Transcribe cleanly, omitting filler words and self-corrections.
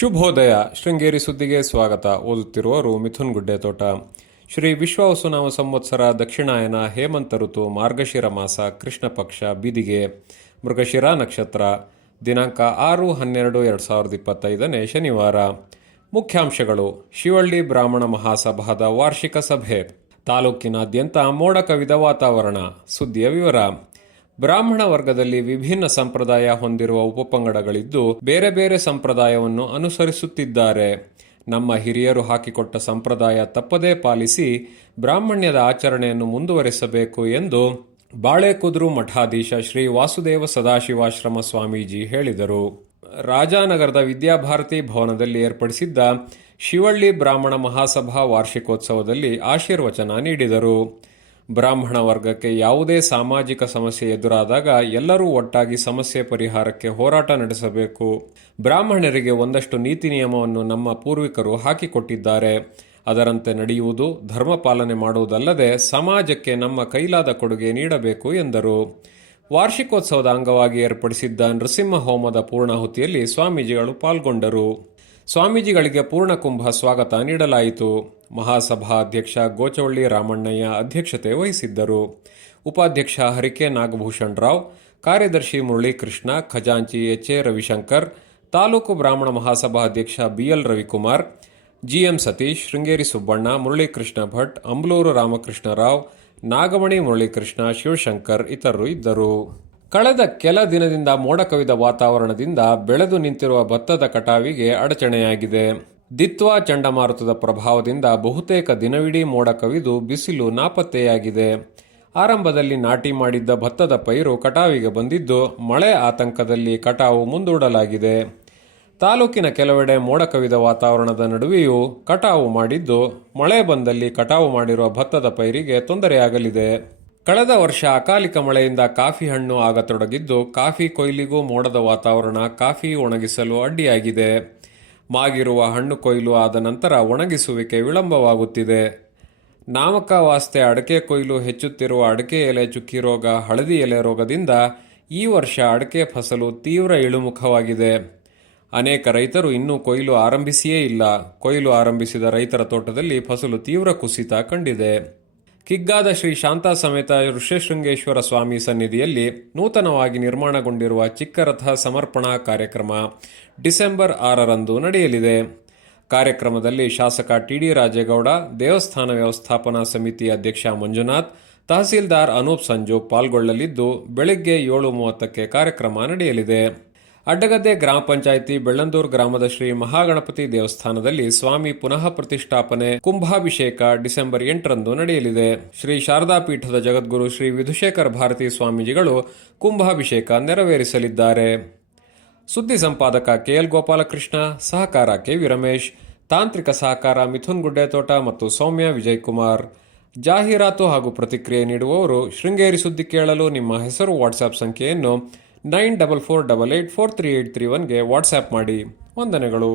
ಶುಭೋದಯ. ಶೃಂಗೇರಿ ಸುದ್ದಿಗೆ ಸ್ವಾಗತ. ಓದುತ್ತಿರುವವರು ಮಿಥುನ್ ಗುಡ್ಡೆತೋಟ. ಶ್ರೀ ವಿಶ್ವಾವಸುನಾಮ ಸಂವತ್ಸರ ದಕ್ಷಿಣಾಯನ ಹೇಮಂತ ಋತು ಮಾರ್ಗಶಿರ ಮಾಸ ಕೃಷ್ಣ ಪಕ್ಷ ಬಿದಿಗೆ ಮೃಗಶಿರ ನಕ್ಷತ್ರ ದಿನಾಂಕ 6-12-2025 ಶನಿವಾರ. ಮುಖ್ಯಾಂಶಗಳು: ಶಿವಳ್ಳಿ ಬ್ರಾಹ್ಮಣ ಮಹಾಸಭಾದ ವಾರ್ಷಿಕ ಸಭೆ. ತಾಲೂಕಿನಾದ್ಯಂತ ಮೋಡ ಕವಿದ ವಾತಾವರಣ. ಸುದ್ದಿಯ ವಿವರ. ಬ್ರಾಹ್ಮಣ ವರ್ಗದಲ್ಲಿ ವಿಭಿನ್ನ ಸಂಪ್ರದಾಯ ಹೊಂದಿರುವ ಉಪಪಂಗಡಗಳಿದ್ದು ಬೇರೆ ಬೇರೆ ಸಂಪ್ರದಾಯವನ್ನು ಅನುಸರಿಸುತ್ತಿದ್ದಾರೆ. ನಮ್ಮ ಹಿರಿಯರು ಹಾಕಿಕೊಟ್ಟ ಸಂಪ್ರದಾಯ ತಪ್ಪದೇ ಪಾಲಿಸಿ ಬ್ರಾಹ್ಮಣ್ಯದ ಆಚರಣೆಯನ್ನು ಮುಂದುವರೆಸಬೇಕು ಎಂದು ಬಾಳೆಕುದ್ರು ಮಠಾಧೀಶ ಶ್ರೀ ವಾಸುದೇವ ಸದಾಶಿವಾಶ್ರಮ ಸ್ವಾಮೀಜಿ ಹೇಳಿದರು. ರಾಜಾನಗರದ ವಿದ್ಯಾಭಾರತಿ ಭವನದಲ್ಲಿ ಏರ್ಪಡಿಸಿದ್ದ ಶಿವಳ್ಳಿ ಬ್ರಾಹ್ಮಣ ಮಹಾಸಭಾ ವಾರ್ಷಿಕೋತ್ಸವದಲ್ಲಿ ಆಶೀರ್ವಚನ ನೀಡಿದರು. ಬ್ರಾಹ್ಮಣ ವರ್ಗಕ್ಕೆ ಯಾವುದೇ ಸಾಮಾಜಿಕ ಸಮಸ್ಯೆ ಎದುರಾದಾಗ ಎಲ್ಲರೂ ಒಟ್ಟಾಗಿ ಸಮಸ್ಯೆ ಪರಿಹಾರಕ್ಕೆ ಹೋರಾಟ ನಡೆಸಬೇಕು. ಬ್ರಾಹ್ಮಣರಿಗೆ ಒಂದಷ್ಟು ನೀತಿ ನಿಯಮವನ್ನು ನಮ್ಮ ಪೂರ್ವಿಕರು ಹಾಕಿಕೊಟ್ಟಿದ್ದಾರೆ. ಅದರಂತೆ ನಡೆಯುವುದು, ಧರ್ಮ ಪಾಲನೆ ಮಾಡುವುದಲ್ಲದೆ ಸಮಾಜಕ್ಕೆ ನಮ್ಮ ಕೈಲಾದ ಕೊಡುಗೆ ನೀಡಬೇಕು ಎಂದರು. ವಾರ್ಷಿಕೋತ್ಸವದ ಅಂಗವಾಗಿ ಏರ್ಪಡಿಸಿದ್ದ ನೃಸಿಂಹ ಹೋಮದ ಪೂರ್ಣಾಹುತಿಯಲ್ಲಿ ಸ್ವಾಮೀಜಿಗಳು ಪಾಲ್ಗೊಂಡರು. ಸ್ವಾಮೀಜಿಗಳಿಗೆ ಪೂರ್ಣಕುಂಭ ಸ್ವಾಗತ ನೀಡಲಾಯಿತು. ಮಹಾಸಭಾ ಅಧ್ಯಕ್ಷ ಗೋಚವಳ್ಳಿ ರಾಮಣ್ಣಯ್ಯ ಅಧ್ಯಕ್ಷತೆ ವಹಿಸಿದ್ದರು. ಉಪಾಧ್ಯಕ್ಷ ಹರಿಕೆ ನಾಗಭೂಷಣ್ ರಾವ್, ಕಾರ್ಯದರ್ಶಿ ಮುರಳೀಕೃಷ್ಣ, ಖಜಾಂಚಿ ಎಚ್ ಎ ರವಿಶಂಕರ್, ತಾಲೂಕು ಬ್ರಾಹ್ಮಣ ಮಹಾಸಭಾ ಅಧ್ಯಕ್ಷ ಬಿಎಲ್ ರವಿಕುಮಾರ್, ಜಿಎಂ ಸತೀಶ್, ಶೃಂಗೇರಿ ಸುಬ್ಬಣ್ಣ, ಮುರಳೀಕೃಷ್ಣ ಭಟ್, ಅಂಬ್ಲೂರು ರಾಮಕೃಷ್ಣ ರಾವ್, ನಾಗಮಣಿ ಮುರಳೀಕೃಷ್ಣ, ಶಿವಶಂಕರ್ ಇತರರು ಇದ್ದರು. ಕಳೆದ ಕೆಲ ದಿನದಿಂದ ಮೋಡ ಕವಿದ ವಾತಾವರಣದಿಂದ ಬೆಳೆದು ನಿಂತಿರುವ ಭತ್ತದ ಕಟಾವಿಗೆ ಅಡಚಣೆಯಾಗಿದೆ. ದಿತ್ವಾ ಚಂಡಮಾರುತದ ಪ್ರಭಾವದಿಂದ ಬಹುತೇಕ ದಿನವಿಡೀ ಮೋಡ ಕವಿದು ಬಿಸಿಲು ನಾಪತ್ತೆಯಾಗಿದೆ. ಆರಂಭದಲ್ಲಿ ನಾಟಿ ಮಾಡಿದ್ದ ಭತ್ತದ ಪೈರು ಕಟಾವಿಗೆ ಬಂದಿದ್ದು ಮಳೆ ಆತಂಕದಲ್ಲಿ ಕಟಾವು ಮುಂದೂಡಲಾಗಿದೆ. ತಾಲೂಕಿನ ಕೆಲವೆಡೆ ಮೋಡ ಕವಿದ ವಾತಾವರಣದ ನಡುವೆಯೂ ಕಟಾವು ಮಾಡಿದ್ದು ಮಳೆ ಬಂದಲ್ಲಿ ಕಟಾವು ಮಾಡಿರುವ ಭತ್ತದ ಪೈರಿಗೆ ತೊಂದರೆಯಾಗಲಿದೆ. ಕಳೆದ ವರ್ಷ ಅಕಾಲಿಕ ಮಳೆಯಿಂದ ಕಾಫಿ ಹಣ್ಣು ಆಗತೊಡಗಿದ್ದು ಕಾಫಿ ಕೊಯ್ಲಿಗೂ ಮೋಡದ ವಾತಾವರಣ ಕಾಫಿ ಒಣಗಿಸಲು ಅಡ್ಡಿಯಾಗಿದೆ. ಮಾಗಿರುವ ಹಣ್ಣು ಕೊಯ್ಲು ಆದ ನಂತರ ಒಣಗಿಸುವಿಕೆ ವಿಳಂಬವಾಗುತ್ತಿದೆ. ನಾಮಕಾವಾಸ್ತೆ ಅಡಕೆ ಕೊಯ್ಲು ಹೆಚ್ಚುತ್ತಿರುವ ಅಡಕೆ ಎಲೆ ಚುಕ್ಕಿ ರೋಗ, ಹಳದಿ ಎಲೆ ರೋಗದಿಂದ ಈ ವರ್ಷ ಅಡಕೆ ಫಸಲು ತೀವ್ರ ಇಳಿಮುಖವಾಗಿದೆ. ಅನೇಕ ರೈತರು ಇನ್ನೂ ಕೊಯ್ಲು ಆರಂಭಿಸಿಯೇ ಇಲ್ಲ. ಕೊಯ್ಲು ಆರಂಭಿಸಿದ ರೈತರ ತೋಟದಲ್ಲಿ ಫಸಲು ತೀವ್ರ ಕುಸಿತ ಕಂಡಿದೆ. ಕಿಗ್ಗಾದ ಶ್ರೀ ಶಾಂತಾ ಸಮೇತ ಋಷ್ಯಶೃಂಗೇಶ್ವರ ಸ್ವಾಮಿ ಸನ್ನಿಧಿಯಲ್ಲಿ ನೂತನವಾಗಿ ನಿರ್ಮಾಣಗೊಂಡಿರುವ ಚಿಕ್ಕರಥ ಸಮರ್ಪಣಾ ಕಾರ್ಯಕ್ರಮ ಡಿಸೆಂಬರ್ 6ರಂದು ನಡೆಯಲಿದೆ. ಕಾರ್ಯಕ್ರಮದಲ್ಲಿ ಶಾಸಕ ಟಿ.ಡಿ. ರಾಜೇಗೌಡ, ದೇವಸ್ಥಾನ ವ್ಯವಸ್ಥಾಪನಾ ಸಮಿತಿ ಅಧ್ಯಕ್ಷ ಮಂಜುನಾಥ್, ತಹಸೀಲ್ದಾರ್ ಅನೂಪ್ ಸಂಜೋಗ್ ಪಾಲ್ಗೊಳ್ಳಲಿದ್ದು ಬೆಳಗ್ಗೆ 7:30ಕ್ಕೆ ಕಾರ್ಯಕ್ರಮ ನಡೆಯಲಿದೆ. ಅಡ್ಡಗದ್ದೆ ಗ್ರಾಮ ಪಂಚಾಯಿತಿ ಬೆಳ್ಳಂದೂರು ಗ್ರಾಮದ ಶ್ರೀ ಮಹಾಗಣಪತಿ ದೇವಸ್ಥಾನದಲ್ಲಿ ಸ್ವಾಮಿ ಪುನಃ ಪ್ರತಿಷ್ಠಾಪನೆ ಕುಂಭಾಭಿಷೇಕ ಡಿಸೆಂಬರ್ 8ರಂದು ನಡೆಯಲಿದೆ. ಶ್ರೀ ಶಾರದಾ ಪೀಠದ ಜಗದ್ಗುರು ಶ್ರೀ ವಿಧುಶೇಖರ ಭಾರತಿ ಸ್ವಾಮೀಜಿಗಳು ಕುಂಭಾಭಿಷೇಕ ನೆರವೇರಿಸಲಿದ್ದಾರೆ. ಸುದ್ದಿ ಸಂಪಾದಕ ಕೆಎಲ್ ಗೋಪಾಲಕೃಷ್ಣ, ಸಹಕಾರ ಕೆವಿ ರಮೇಶ್, ತಾಂತ್ರಿಕ ಸಹಕಾರ ಮಿಥುನ್ ಗುಡ್ಡೆತೋಟ ಮತ್ತು ಸೌಮ್ಯ ವಿಜಯಕುಮಾರ್. ಜಾಹೀರಾತು ಹಾಗೂ ಪ್ರತಿಕ್ರಿಯೆ ನೀಡುವವರು ಶೃಂಗೇರಿ ಸುದ್ದಿ ಕೇಳಲು ನಿಮ್ಮ ಹೆಸರು ವಾಟ್ಸ್ಆಪ್ ಸಂಖ್ಯೆಯನ್ನು 9448843831ಗೆ ವಾಟ್ಸ್ಆ್ಯಪ್ ಮಾಡಿ. ವಂದನೆಗಳು.